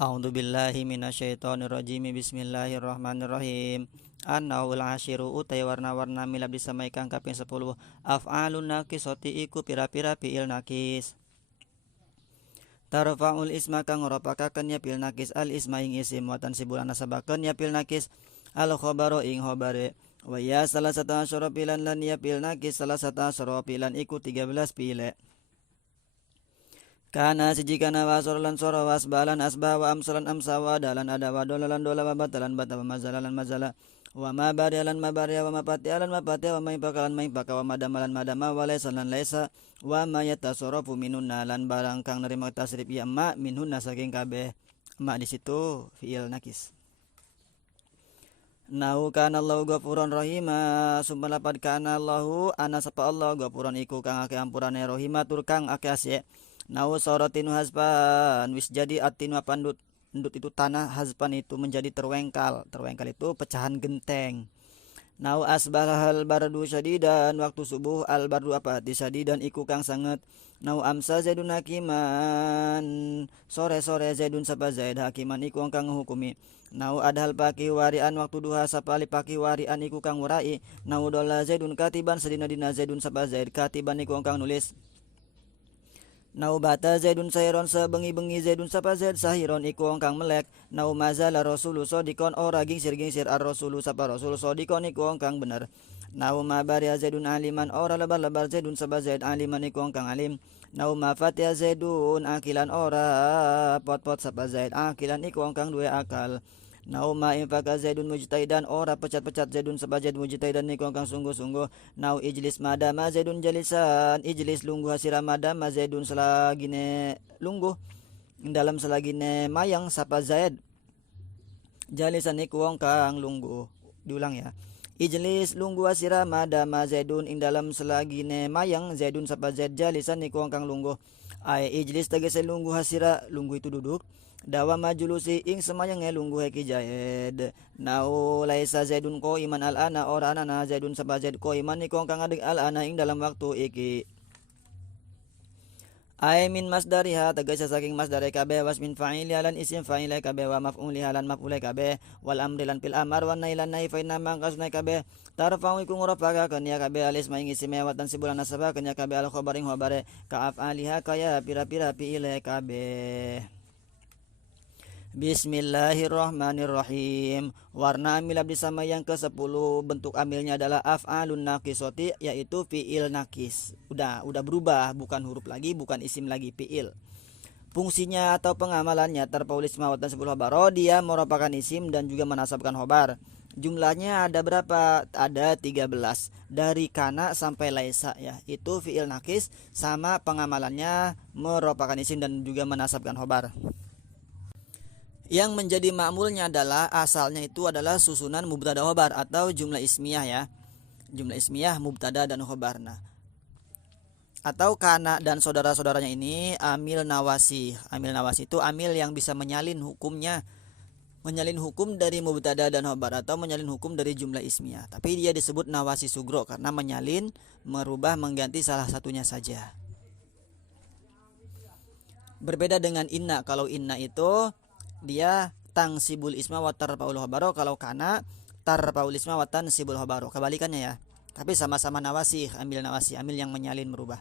A'udzu billahi minasyaitonir rajim. Bismillahirrahmanirrahim. An-naul asyiru utai warna-warna milab disamaikan kaping 10. Af'alun naqisati iku pira-pira fi'il naqis. Tarfa'ul isma kang ngropakaken ya fi'il naqis al isma ing isim wa tansibulan nasabaken ya fi'il naqis al khabaru ing khabare. Wa ya salah satu asyara fi'lan lan ya fi'il naqis salah satu asyara fi'lan iku 13 fi'il. Kana sijikana wasor lan soro wasbalan asbah wa amsalan amsa wa dalan ada wa dolalan dola wa batalan bata wa mazalalan mazala wa ma barialan ma baria wa ma patialan ma patia wa ma ipakalan ma ipaka wa madamalan madama wa laysa lan laysa wa ma yatasarafu minunna lan barang kang nerima tasrif ya ma minhunna saking kabeh ma di situ fiil nakis. Nahu kana Allahu ghafuran rahima summa lapad kana Allahu ana sapa Allah ghafuran iku kang akeh ampurane rahima tur kang akeh asih. Nahu sorotinu hasban wis jadi atinu pandut ndut itu tanah hasban itu menjadi terwengkal itu pecahan genteng. Nahu asbalahal bardu syadidan waktu subuh al bardu apa hati syadidan iku kang sanget. Nahu amsa zaidun hakiman sore-sore zaidun sapa zaid hakiman iku kang ngehukumi. Nahu adhal paki warian waktu duha sapali paki warian iku kang ngurai. Nahu dola zaidun katiban sedina dina zaidun sapa zaid katiban iku kang nulis. Nau bata zaidun sahiron sebengi-bengi zaidun sapa zaid sahiron iku kang melek. Nau mazala rasulu sodikon ora gingsir-gingsir ar rasulu sapa rasul sodikon iku kang bener. Nau mabaria zaidun aliman ora lebar-lebar zaidun sapa zaid aliman iku kang alim. Nau mafatia zaidun akilan ora pot-pot sapa zaid akilan iku kang duwe akal. Nau ma infaka zaidun mujtahidan ora pecat-pecat zaidun sapa zaid mujtahidan niku kang sungguh-sungguh. Nau ijlis madama zaidun jalisan ijlis lungguh hasira madama zaidun selagine lungguh dalam selagine mayang sapa zaid jalisan niku kang lungguh. Diulang ya. Ijlis lungguh hasira madama zaidun ing dalam selagine mayang zaidun sapa zaid jalisan niku kang lungguh. Ai ijlis tegese lungguh hasira lungguh itu duduk. Dawa majulusi ing semayang lungguh heki jaid. Nau laisa zaidun ko iman al ana ora anana zaidun sapa zaid ko iman niku kang adik al ana ing dalam waktu iki. Ai min masdariha tegese saking masdare kabeh was min fa'ili lan isim fa'ile kabeh wa maf'uli lan maf'ule kabeh wal amri lan fil amar wa nailan nai fa inna man kasna kabeh tarfa'u iku ngurafaka kan ya kabeh alis maing isim wa tan sibulan nasaba kan ya kabeh al khabaring khabare ka af'aliha kaya pira-pira fi'ile kabeh. Bismillahirrahmanirrahim. Warna amil abdi sama yang ke-10 bentuk amilnya adalah af'alun naqisati yaitu fi'il naqis. Udah berubah, bukan huruf lagi, bukan isim lagi, fi'il. Fungsinya atau pengamalannya terpaulis mawatan 10 khobar. Dia merupakan isim dan juga menasabkan khobar. Jumlahnya ada berapa? Ada 13. Dari kana sampai laisa ya. Itu fi'il naqis sama pengamalannya merupakan isim dan juga menasabkan khobar. Yang menjadi ma'mulnya adalah asalnya itu adalah susunan mubtada khobar atau jumlah ismiyah ya. Jumlah ismiyah mubtada dan khobar. Nah, atau kana dan saudara-saudaranya ini amil nawasi. Amil nawasi itu amil yang bisa menyalin hukumnya. Menyalin hukum dari mubtada dan khobar atau menyalin hukum dari jumlah ismiyah. Tapi dia disebut nawasi sugro karena menyalin, merubah, mengganti salah satunya saja. Berbeda dengan inna. Kalau inna itu dia tangsibul isma wa tarfaul khabaro, kalau kana tarfaul isma wa tansibul khabaro, kebalikannya ya. Tapi sama-sama nawasi, amil nawasi, amil yang menyalin merubah.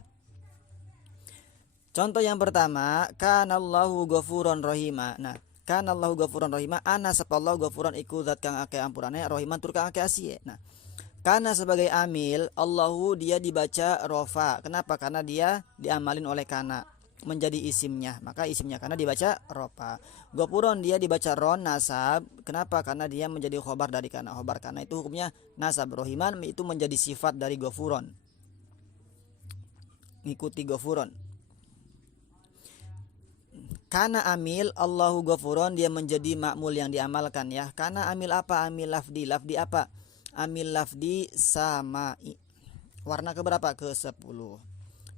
Contoh yang pertama, kanallahu ghafuron rahima. Nah, kanallahu ghafuron rahima, ana sapallahu ghafuron iku zat kang akeh ampurane, rahiman tur kang akeh asiye. Nah, kana sebagai amil, Allahu dia dibaca rofa. Kenapa? Karena dia diamalin oleh kana menjadi isimnya, maka isimnya karena dibaca rofa. Ghafuron dia dibaca ron nasab. Kenapa? Karena dia menjadi khobar dari kana. Khobar kana itu hukumnya nasab. Rohiman itu menjadi sifat dari ghafuron, ngikuti ghafuron. Kana amil Allahu ghafuron dia menjadi ma'mul yang diamalkan ya. Kana amil apa? Amil lafdi. Lafdi apa? Amil lafdi samai. Warna keberapa? Ke-10.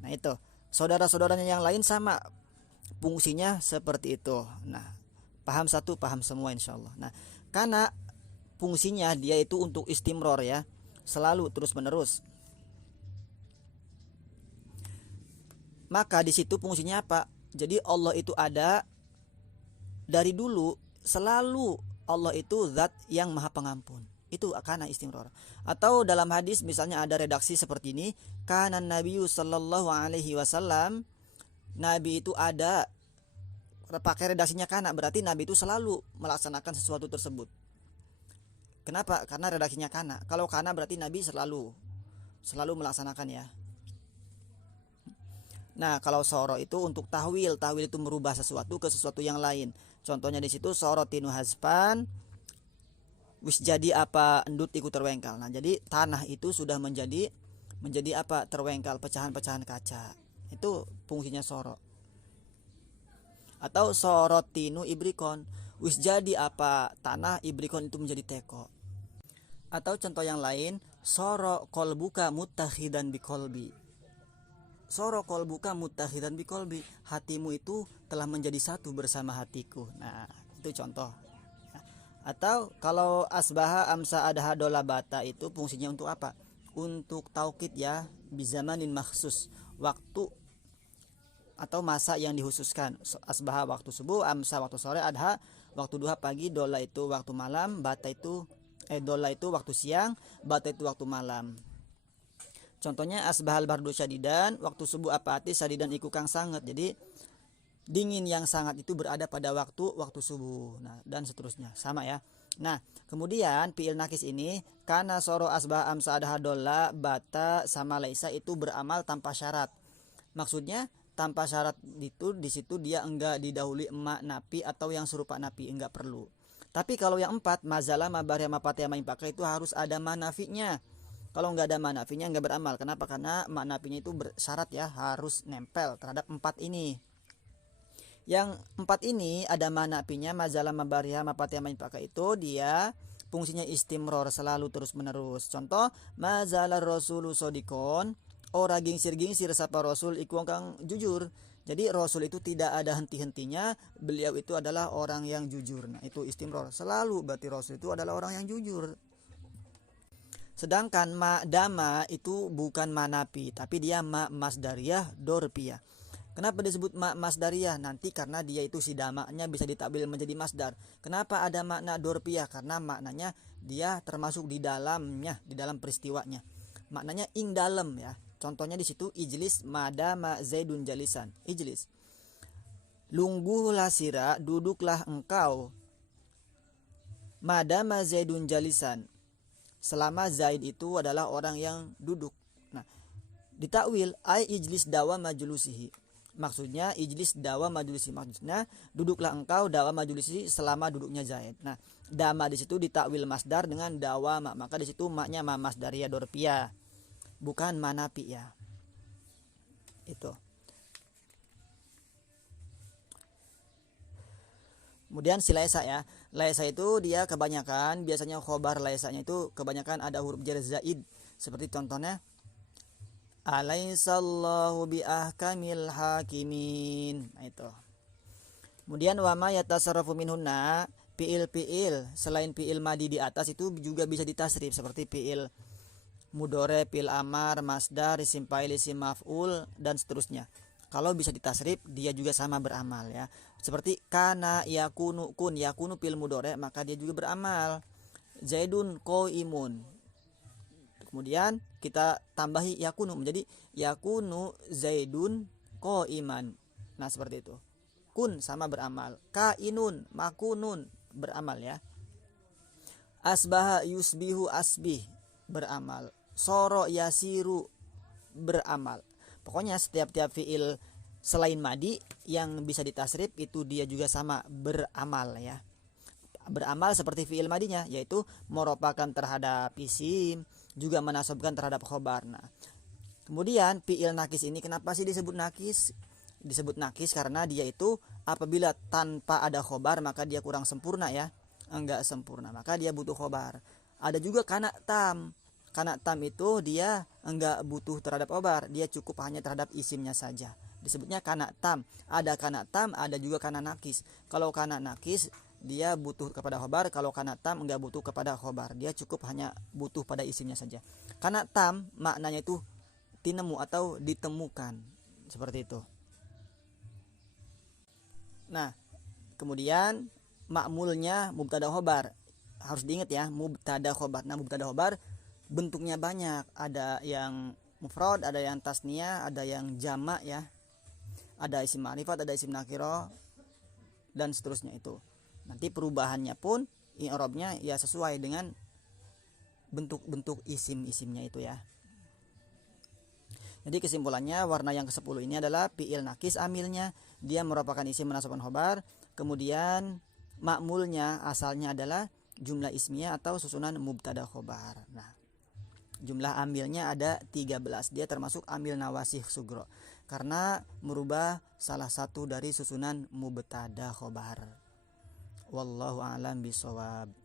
Nah itu. Saudara-saudaranya yang lain sama fungsinya seperti itu. Nah, paham satu, paham semua insyaallah. Nah, karena fungsinya dia itu untuk istimror ya, selalu terus menerus. Maka di situ fungsinya apa? Jadi Allah itu ada dari dulu selalu Allah itu zat yang maha pengampun. Itu kana istimrar. Atau dalam hadis misalnya ada redaksi seperti ini, kana Nabi sallallahu alaihi wasallam, Nabi itu ada, pakai redaksinya kana, berarti Nabi itu selalu melaksanakan sesuatu tersebut. Kenapa? Karena redaksinya kana. Kalau kana berarti Nabi selalu melaksanakan ya. Nah, kalau soro itu untuk tahwil itu merubah sesuatu ke sesuatu yang lain. Contohnya di situ sorotinu haspan, wis jadi apa endut ikut terwengkal. Nah, jadi tanah itu sudah menjadi apa? Terwengkal, pecahan-pecahan kaca. Itu fungsinya soro. Atau sorotinu ibrikon, wis jadi apa tanah, ibrikon itu menjadi teko. Atau contoh yang lain, soro kolbuka mutakhidan bikolbi. Soro kolbuka mutakhidan bikolbi, hatimu itu telah menjadi satu bersama hatiku. Nah, itu contoh. Atau kalau asbaha amsa adaha dolabata, itu fungsinya untuk apa? Untuk taukid ya, bizamanin maksus, waktu atau masa yang dikhususkan. Asbaha waktu subuh, amsa waktu sore, adha waktu duha pagi, dola itu waktu malam, bata itu dola itu waktu siang, bata itu waktu malam. Contohnya asbahal bardu syadidan, waktu subuh apati sadidan iku kang sangat. Jadi dingin yang sangat itu berada pada waktu subuh. Nah, dan seterusnya. Sama ya. Nah, kemudian fi'il nakis ini kana soro asbah amsa adaha dola bata sama laisa itu beramal tanpa syarat. Maksudnya tanpa syarat itu di situ dia enggak didahului emak napi atau yang serupa napi, enggak perlu. Tapi kalau yang 4 mazalah mabarya mapatya maimpaka itu harus ada manafinya. Kalau nggak ada manafinya nggak beramal. Kenapa? Karena manafinya itu bersyarat ya, harus nempel terhadap 4 ini. Yang 4 ini ada manafinya, mazalah mabariha mapatya maimpaka itu dia fungsinya istimror, selalu terus menerus. Contoh, mazalah rasulu sodikon, ora gingsir sapa rasul iku kang jujur. Jadi rasul itu tidak ada henti-hentinya, beliau itu adalah orang yang jujur. Nah, itu istimror, selalu berarti rasul itu adalah orang yang jujur. Sedangkan ma'dama itu bukan manapi, tapi dia masdariyah dorpiyah. Kenapa disebut masdariyah? Nanti karena dia itu si damaknya bisa ditakwil menjadi masdar. Kenapa ada makna dorpiyah? Karena maknanya dia termasuk di dalamnya, di dalam peristiwanya. Maknanya ing dalam ya. Contohnya di situ ijlis madama zaidun jalisan. Ijlis. Lungguhlah sira, duduklah engkau. Madama zaidun jalisan. Selama Zaid itu adalah orang yang duduk. Nah, ditakwil ai ijlis dawa majulusihi. Maksudnya ijlis dawa majulusihi, maksudnya duduklah engkau dawa majulusihi selama duduknya Zaid. Nah, dama di situ ditakwil masdar dengan dawama, maka di situ maknya masdariyah dorpiyah, bukan manapi ya. Itu. Kemudian si laisa ya. Laisa itu dia kebanyakan biasanya khobar laisanya itu kebanyakan ada huruf jar zaid. Seperti contohnya alaisallahu biahkamil hakimin. Nah, itu. Kemudian wama yatasarrafu minhunna, fiil selain fiil madi di atas itu juga bisa ditasrif seperti fiil mudore, fiil amar, masdar, isim fa'il, isim maf'ul dan seterusnya. Kalau bisa ditasrif dia juga sama beramal ya. Seperti kana yakunu kun, yakunu fil mudhari maka dia juga beramal. Zaidun qaimun. Kemudian kita tambahi yakunu menjadi yakunu zaidun qaiman. Nah, seperti itu. Kun sama beramal. Kainun makunun beramal ya. Asbaha yusbihu asbih beramal. Soro yasiru beramal. Pokoknya setiap fiil selain madi yang bisa ditasrif itu dia juga sama beramal ya. Beramal seperti fiil madinya, yaitu merupakan terhadap isim, juga menasabkan terhadap khobar. Nah, kemudian fiil nakis ini kenapa sih disebut nakis? Disebut nakis karena dia itu apabila tanpa ada khobar maka dia kurang sempurna ya. Enggak sempurna, maka dia butuh khobar. Ada juga kana tam. Kana tam itu dia enggak butuh terhadap khobar, dia cukup hanya terhadap isimnya saja. Disebutnya kana tam. Ada kana tam, ada juga kana nakis. Kalau kana nakis dia butuh kepada khobar, kalau kana tam enggak butuh kepada khobar, dia cukup hanya butuh pada isimnya saja. Kana tam maknanya itu tinemu atau ditemukan, seperti itu. Nah, Kemudian ma'mulnya mubtada khobar. Harus diingat ya, mubtada khobar. Nah, mubtada khobar bentuknya banyak. Ada yang mufrad, ada yang tasniyah, ada yang jamak ya. Ada isim ma'rifat, ada isim nakiro, dan seterusnya itu. Nanti perubahannya pun i'rabnya ya sesuai dengan bentuk-bentuk isim-isimnya itu ya. Jadi kesimpulannya, warna yang ke-10 ini adalah fi'il nakis amilnya, dia merupakan isim menasabkan khobar. Kemudian ma'mulnya asalnya adalah jumlah ismiyah atau susunan mubtada khobar. Nah, jumlah amilnya ada 13. Dia termasuk amil nawasih sugro karena merubah salah satu dari susunan mubtada khobar. Wallahu a'lam bishawab.